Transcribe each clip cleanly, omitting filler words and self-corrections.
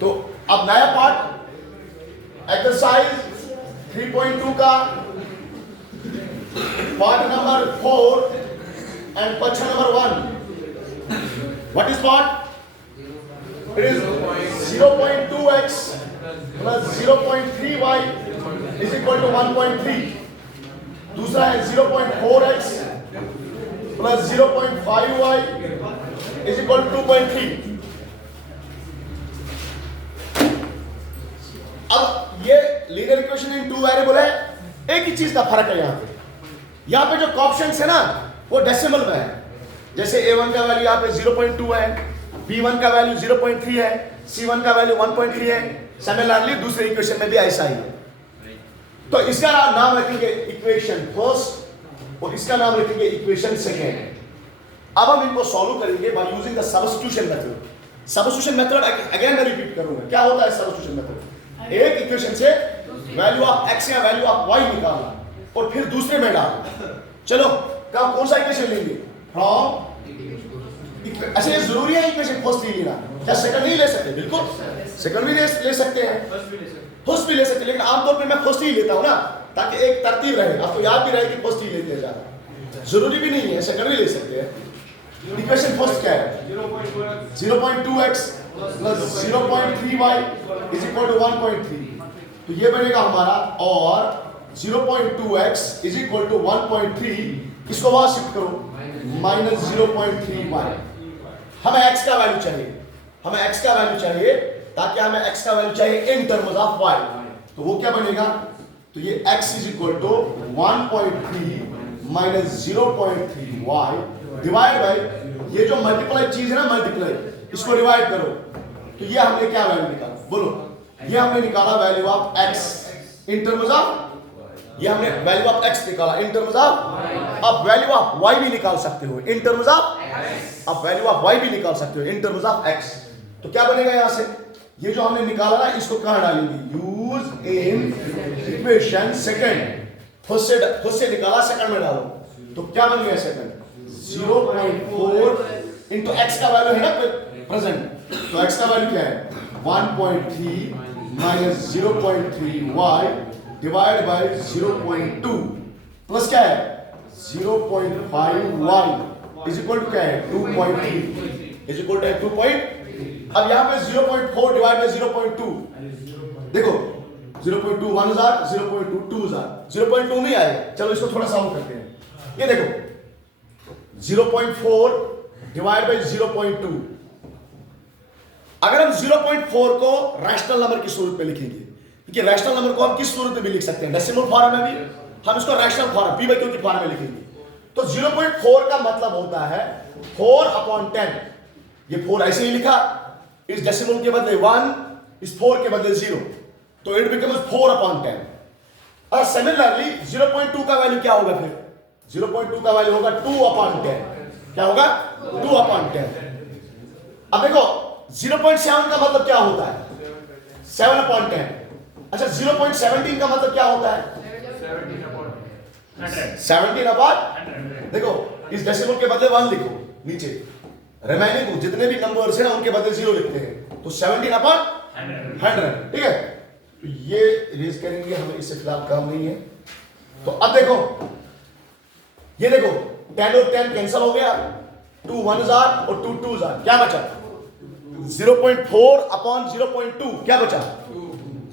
तो अब नया पार्ट एक्सरसाइज 3.2 का part number 4 and question number 1. What is part? It is 0.2x plus 0.3y is equal to 1.3. दूसरा है 0.4x plus 0.5y is equal to 2.3. अब ये linear equation in two variable है. एक ही चीज का फर्क है यहाँ पे जो कोएफिशिएंट्स है ना वो डेसिमल में है. जैसे a1 का वैल्यू यहाँ पे 0.2 है, b1 का वैल्यू 0.3 है, c1 का वैल्यू 1.3 है. सिमिलरली दूसरे इक्वेशन में भी ऐसा ही है. तो इसका नाम रखेंगे इक्वेशन फर्स्ट और इसका नाम रखेंगे इक्वेशन सेकेंड. अब हम इनको सॉल्व करेंगे by using the substitution method. Substitution method again मैं रिपीट करूंगा. क्या होता है सब्स्टिट्यूशन मेथड? एक इक्वेशन से वैल्यू ऑफ x या वैल्यू ऑफ y निकालना और फिर दूसरे में डालना. चलो कौन सा इक्वेशन लेंगे? फ्रॉम. अच्छा ये जरूरी है इक्वेशन फर्स्ट ही लेना? क्या सेकंड नहीं ले सकते? बिल्कुल सेकंड भी ले सकते हैं, फर्स्ट भी ले सकते हैं, लेकिन आमतौर पे मैं फर्स्ट ही लेता हूं ना ताकि एक तरतीब रहे. आपको याद भी रहे कि फर्स्ट ही लेते जा रहा. जरूरी भी नहीं है, सेकंड भी ले सकते हैं. इक्वेशन फर्स्ट क्या है? 0.2x plus 0.3y is equal to 1.3. तो ये बनेगा हमारा, और 0.2x is equal to 1.3. इसको वहां शिफ्ट करो माइनस 0.3y. हमें x का वैल्यू चाहिए, हमें x का वैल्यू चाहिए ताकि हमें x का वैल्यू चाहिए इन टर्म्स ऑफ y. तो वो क्या बनेगा? तो ये x is equal to 1.3 minus 0.3y divide by ये जो मल्टीप्लाई चीज है ना, मल्टीप्लाई, इसको डिवाइड करो. तो ये हमने क्या वैल्यू निकाला? बोलो. ये हमने निकाला value of x in terms of, ये हमने वैल्यू ऑफ x निकाला इन टर्म्स ऑफ. अब वैल्यू ऑफ y भी निकाल सकते हो इन टर्म्स ऑफ, अब वैल्यू ऑफ y भी निकाल सकते हो इन टर्म्स ऑफ x. तो क्या बनेगा यहां से? ये जो हमने निकाला ना इसको कहां डालेंगे? Use in equation second. First से निकाला सेकंड में डालो. तो क्या बन गया सेकंड? 0.4 इनटू x का वैल्यू है ना प्रेजेंट, तो x का वैल्यू क्या है? 1.3 minus 0.3y divide by 0.2 plus क्या है? 0.5y इज इक्वल टू क्या है? 2.3 इज इक्वल टू 2. अब यहाँ पे 0.4 डिवाइड बाय 0.2. देखो 0.2 1 हजार, 0.2 2 हजार, 0.2 नहीं आएगा. चलो इसको थोड़ा सॉल्व करते हैं. ये देखो 0.4 डिवाइड बाय 0.2. अगर हम 0.4 को रैशनल नंबर की सूरत में लिखेंगे, क्योंकि रैशनल नंबर को हम किस सूरत में भी लिख सकते हैं? डेसिमल फॉर्म में भी. हम इसको रैशनल फॉर्म p/q की फॉर्म में लिखेंगे. तो 0.4 का मतलब होता है 4/10. ये 4 ऐसे ही लिखा, इस डेसिमल के बदले 1, इस 4 के बदले 0, तो इट बिकम्स 4/10. और सिमिलरली 0.2 का वैल्यू क्या होगा? फिर 0.2 का वैल्यू होगा 2/10. क्या होगा? 2/10. अब देखो 0.7 का मतलब क्या होता है? 7/10. अच्छा 0.17 का मतलब क्या होता है? 17/100. देखो इस डेसिमल के बदले 1 लिखो, नीचे रिमेनिंग जितने भी नंबर्स हैं उनके बदले 0 लिखते हैं. तो 17/100. ठीक है. तो ये इरेज करेंगे, हमें इससे फिलहाल काम नहीं है. तो अब देखो, ये देखो 10 और 10 कैंसिल हो गया, 2 1 हजार और 2 2 हजार. क्या बचा? 0.4/0.2 क्या बचा?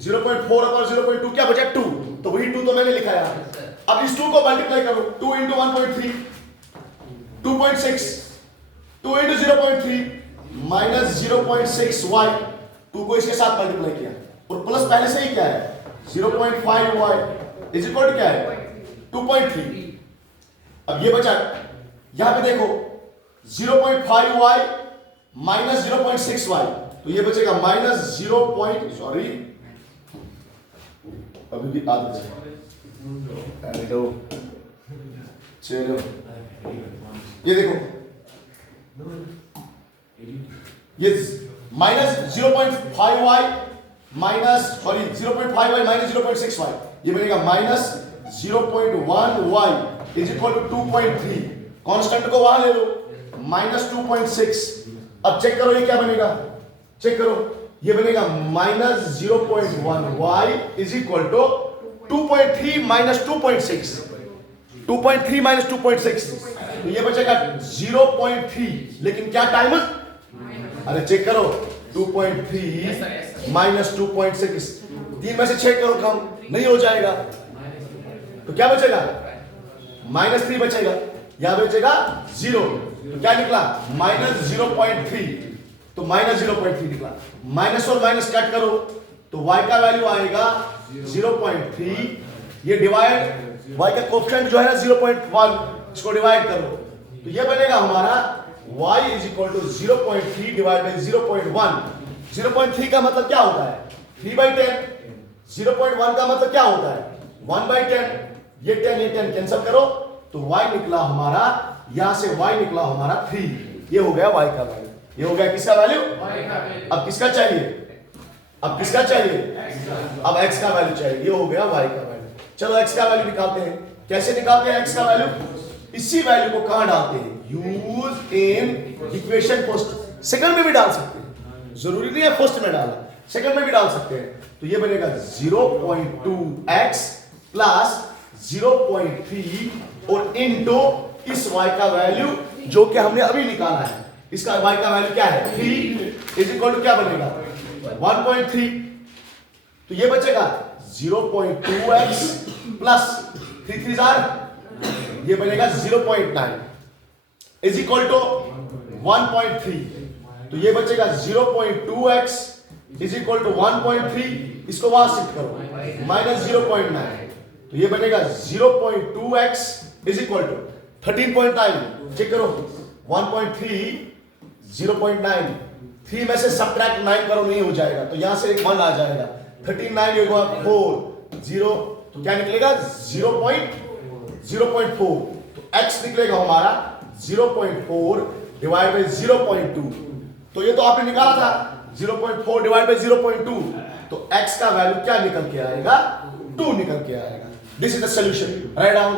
0.4/0.2 क्या बचा? 2. तो वही 2 तो मैंने लिखा है. अब इस 2 को मल्टीप्लाई करो. 2 इंटू 1.3 2.6, 2 इंटू 0.3 माइनस 0.6y. 2 को इसके साथ मल्टीप्लाई किया और प्लस पहले से ही क्या है? 0.5y इज इक्वल टू क्या है? 2.3. अब ये बचा, यहां पे देखो 0.5y माइनस 0.6y, तो ये बचेगा माइनस 0. सॉरी अभी भी आधा चलो. ये देखो ये minus 0.5y minus 0.5y minus 0.6y, ये बनेगा minus 0.1y is equal to 2.3. Constant को वहां ले लो, माइनस 2.6. अब चेक करो ये क्या बनेगा? चेक करो, ये बनेगा minus 0.1 y is equal to 2.3 minus 2.6, 2.3 minus 2.6, तो ये बचेगा 0.3, लेकिन क्या टाइम, अरे चेक करो 2.3 माइनस 2.6, 3 में से 6 करो कम, नहीं हो जाएगा, तो क्या बचेगा -3 बचेगा, यहां बचेगा 0, तो क्या निकला -0.3, तो -0.3 निकला, माइनस और माइनस कट करो तो y का वैल्यू आएगा 0.3, ये डिवाइड y का कोएफिशिएंट जो है ना 0.1, इसको डिवाइड करो तो ये बनेगा हमारा y is equal to 0.3 divide by 0.1, 0.3 का मतलब क्या होता है 3/10, 0.1 का मतलब क्या होता है 1/10, ये 10 कैंसिल करो तो y निकला हमारा, यहां से y निकला हमारा 3, ये हो गया y का वैल्यू, ये हो गया किसका वैल्यू, अब किसका चाहिए, अब किसका चाहिए, अब x का वैल्यू चाहिए, ये हो गया y का वैल्यू। चलो x का वैल्यू निकालते हैं, कैसे निकालते हैं x का वैल्यू, इसी वैल्यू को कहां डालते हैं, use in equation first, second में भी डाल सकते हैं, जरूरी नहीं है फर्स्ट में डालना, सेकंड में भी डाल सकते हैं, तो ये बनेगा 0.2x प्लस 0.3 और इनटू इस y का वैल्यू जो कि हमने अभी निकाला है, इसका y का वैल्यू क्या है 3 इज इक्वल टू क्या बनेगा 1.3, तो ये बचेगा 0.2x प्लस 3 3 ये बनेगा 0.9 इज इक्वल टू 1.3, तो ये बचेगा 0.2x इज इक्वल टू 1.3, इसको वहां शिफ्ट करो माइनस 0.9, तो ये बनेगा 0.2x is equal to 13.9, check करो 1.3 0.9, 3 में से सबट्रैक्ट 9 करो नहीं हो जाएगा, तो यहां से एक 1 आ जाएगा, 39 होगा 4 0, तो क्या निकलेगा 0.4, तो x निकलेगा हमारा 0.4 डिवाइड बाई 0.2, तो ये तो आपने निकाला था 0.4 डिवाइड बाई 0.2, तो x का वैल्यू क्या निकल के आएगा 2 निकल के आएगा। This is the solution, write down.